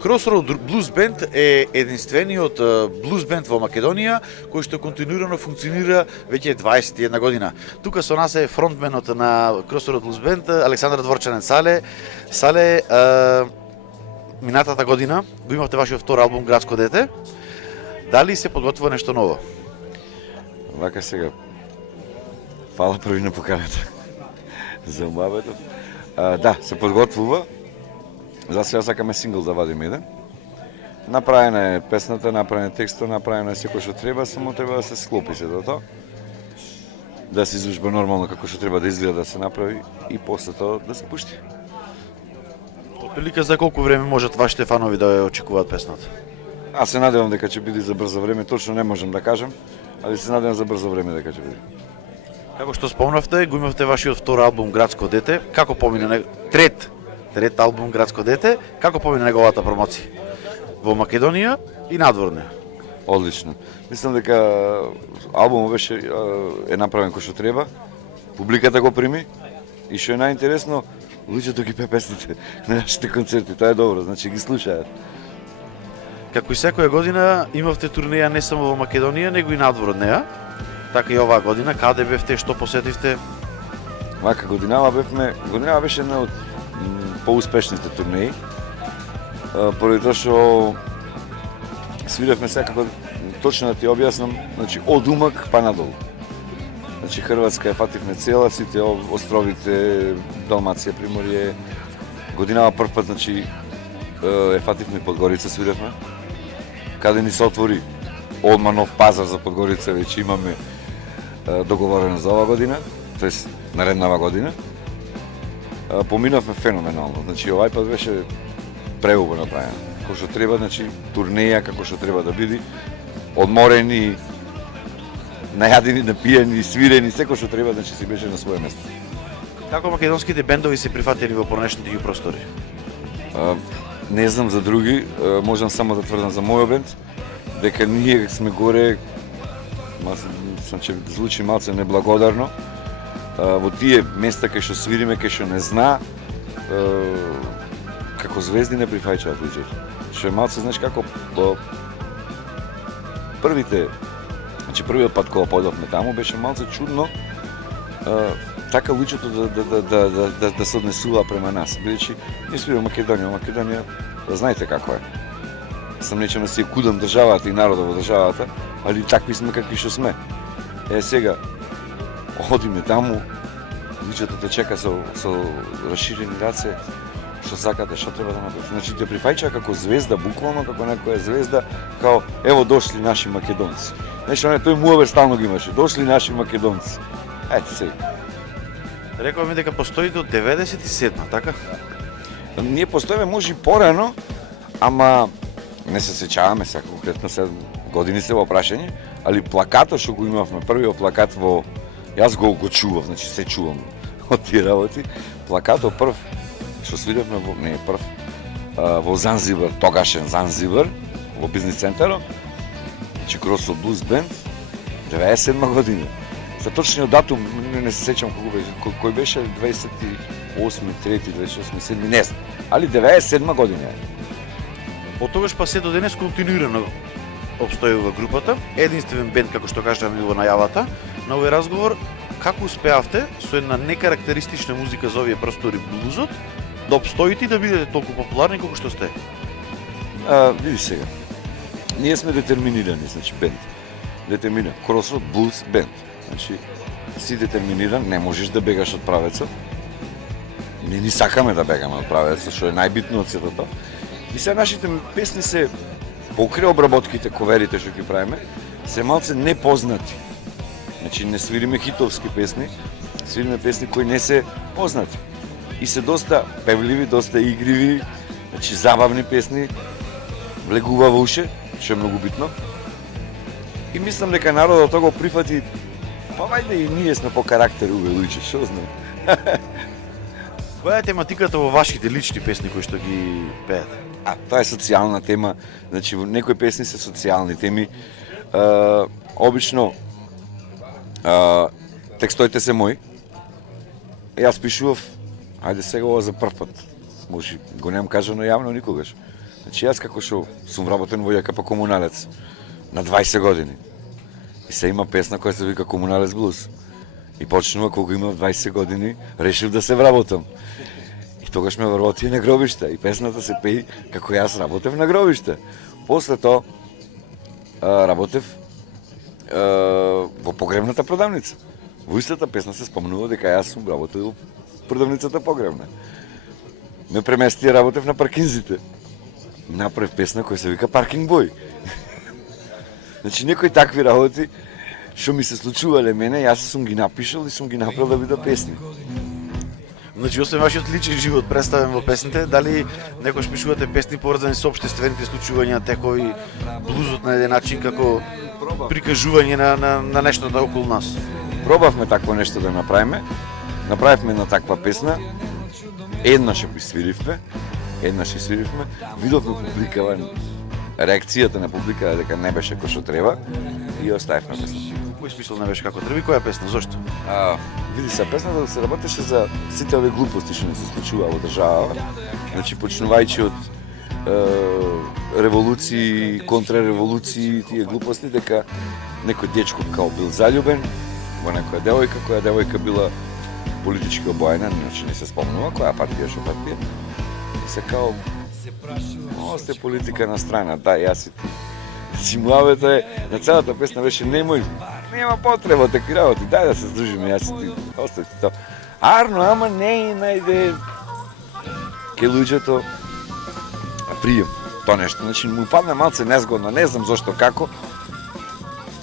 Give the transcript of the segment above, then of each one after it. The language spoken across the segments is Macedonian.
Crossroad Blues Band е единствениот блуз бенд во Македонија кој што континуирано функционира веќе 21 година. Тука со нас е фронтменот на Crossroad Blues Band Александар Дворчанен Сале. Сале, минатата година го имавте вашиот втор албум Градско дете. Дали се подготвува нешто ново? Вака сега. Фала први на поканата за муабетот. Да, се подготвува. За сега сакаме сингл да вадиме еден. Направена е песната, направен е текстот, направено е секој што треба, само треба да се склопи се до тоа. Да се изложба нормално како што треба да изгледа, да се направи и после тоа да се пушти. Отприлика за колку време можат вашите фанови да ја очекуваат песната? Аз се надевам дека ќе биде за брзо време, точно не можам да кажам, али се надевам за брзо време дека ќе биде. Како што спомнавте, го имавте вашиот втор албум Градско дете. Како помине трет албум Градско дете, како помине неговата промоција во Македонија и надвор неа? Одлично. Мислам дека албумот беше е направен кој што треба. Публиката го прими и што е најинтересно, луѓето ги пее песните на нашите концерти. Тоа е добро, значи ги слушаат. Како и секоја година имавте турнеја не само во Македонија, него и надвор од неа. Така и оваа година, каде бевте, што посетивте? Вака годинава беше една од поуспешните турнеи. Поради тоа што свиревме секако, точно да ти објаснам, значи од Умак па надолу. Значи Хрватска ја фативме цела, сите островите, Далмација, Приморје. Годинава прв пат, значи ја фативме Подгорица, свиревме. Каде ни се отвори одма нов пазар за Подгорица, веќе имаме договорено за оваа година, тоест нареднава година. Поминавме феноменално, значи овај пат беше преубаво направено. Како што треба, значи турнеја како што треба да биде, одморени, најадени, напиени, свирени, секој што треба, значи си беше на свое место. Како македонските бендови се прифатени во понешните ги простори? Не знам за други, можам само да тврдам за мојот бенд, дека ние сме горе, че звучи малце неблагодарно, во тие места кај што свириме, кај што не зна, како звезди не прифаќаат луѓето. Што е малце, знаеш како, првиот пат кога појдовме таму, беше малце чудно, така луѓето да се однесува према нас. Бидејќи, ние сме во Македонија, да знаете како е. Сам нечем да си кудам државата и народот во државата, али такви сме какви што сме. Сега, одиме таму, луѓето те чека со расширени раце, што сакате, што треба да направите. Значи те прифаќа како звезда, буквално како некоја звезда, као ево дошли наши македонци. Нешто тој муабет стално ги имаше, дошли наши македонци. Ете сега. Рековме дека постоите од 97-та, така? Ние постоиме може и порано, ама не се сеќаваме сега конкретно се години се во прашање, али плакатот што го имавме, првиот плакат во јас го чував, значи се чувам од тие работи. Плакатот прв што свиревме во Занзибар, тогашен Занзибар, во бизнис центарот, значи Crossroad Blues Band, 97 година. За точниот датум не се сеќам кој беше 28, 3, 28, 7, не знам, али 97 година е. Од тогаш па се до денес континуирано обстојува групата, единствен бенд како што кажавме во најавата на овој разговор. Како успеавте со една некарактеристична музика за овие простори блузот да обстоите и да бидете толку популарни колку што сте? Види сега. Ние сме детерминирани, значи бенд. Детерминиран Crossroad Blues Band. Значи си детерминиран, не можеш да бегаш од правецот. Ние ни сакаме да бегаме од правецот, што е најбитно од сето тоа. И сега нашите песни се покрај обработките, коверите што ги правиме, се малце непознати. Значи не свириме хитовски песни, свириме песни кои не се познати. И се доста певливи, доста игриви, значи забавни песни, влегува во уше, што е многу битно. И мислам дека народот тоа го прифати, па вајде и ние сме по карактер луѓе, што знам. Која е тематиката во вашите лични песни кои што ги пеете? Тоа е социјална тема, значи во некои песни се социјални теми. Обично текстоите се мои. Јас пишував, ајде сега ова за прв пат. Може го немам кажано јавно никогаш. Значи јас како што сум вработен во ЈКП Комуналец на 20 години. И се има песна која се вика Комуналец блуз. И почнува кога имав 20 години, решив да се вработам. И тогаш ме вработи на гробиште и песната се пеи како јас работев на гробиште. После тоа работев во погребната продавница. Во истата песна се спомнува дека јас сум работел во продавницата погребна. Ме премести работев на паркинзите. Направив песна која се вика Паркинг бој. Значи некои такви работи што ми се случувале мене, јас сум ги напишал и сум ги направил да бидат песни. Значи, освен вашиот личен живот представен во песните, дали некош пишувате песни поврзани со општествените случувања, текови блузот на еден начин како прикажување на нештото околу нас? Пробавме такво нешто да направиме. Направивме една таква песна. Еднаш ја свиривме, видовме публикава, реакцијата на публика дека не беше кој што треба и ја оставивме песна. Кој смисол не беше како треба и која песна? Зошто? Види се, песната да се работеше за сите овие глупости што не се случува во државава. Значи почнувајќи од револуции, контрареволуции, тие глупости, дека некој дечко као бил заљубен во некоја девојка, која девојка била политички обоена, значи не се спомнува која партија што партија. И се као осте политика на страна, да, јас и ти. Значи муавето е, на целата песна беше немој, нема потреба такви работи, дај да се здружиме јас и ти, остави ти тоа. Арно, ама не најде ке луѓето пријем тоа нешто, значи му падна малце незгодно, не знам зошто како,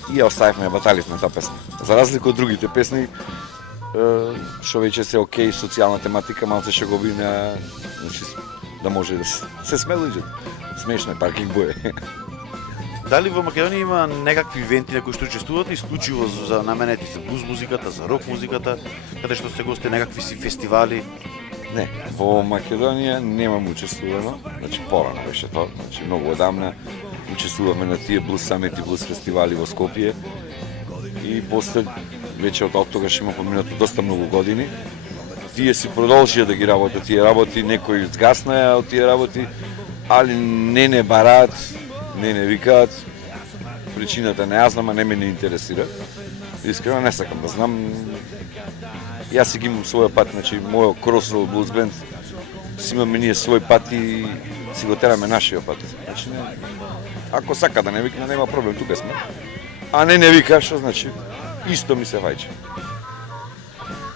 и ја оставивме, ја баталивме таа песна. За разлика од другите песни, што веќе се окей, социјална тематика, малце што го би на, значи, да може да се сме луѓето. Смешно е, Паркинг бој. Дали во Македонија има некакви ивенти на кои што учествувате исклучиво за наменети за блуз музиката, за рок музиката, каде што се гости некакви си фестивали? Не, во Македонија немам учествувано, значи порано беше тоа, значи многу одамна учествуваме на тие блуз самити, блуз фестивали во Скопје и после веќе од тогаш има поминато доста многу години. Тие си продолжија да ги работат тие работи, некои згаснаја од тие работи, али не бараат, не викаат. Причината не ја знам, а не ме не интересира. Искрено не сакам да знам. Јас си ги имам својот пат, значи мојот Crossroad Blues Band си имаме ние свој пат и си го тераме нашиот пат. Значи, ако сака да не вика, нема проблем, тука сме. А не вика, што значи исто ми се вајче.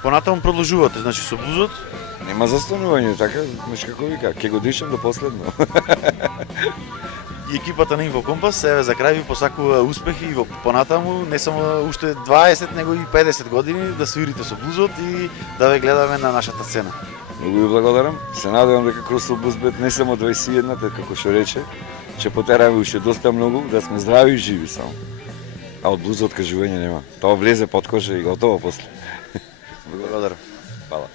Понатаму продолжувате, значи со блузот? Нема застанување, така, значи како вика, ќе го дишам до последно. И екипата на Инфо Компас, еве за крај ви посакува успехи и во понатаму, не само уште 20, него и 50 години да свирите со блузот и да ве гледаме на нашата сцена. Многу ви благодарам. Се надевам дека Crossroad Blues Band не само 21, како што рече, ќе потераме уште доста многу, да сме здрави и живи само. А од блузот кажување нема. Тоа влезе под кожа и готово после. Благодарам. Фала.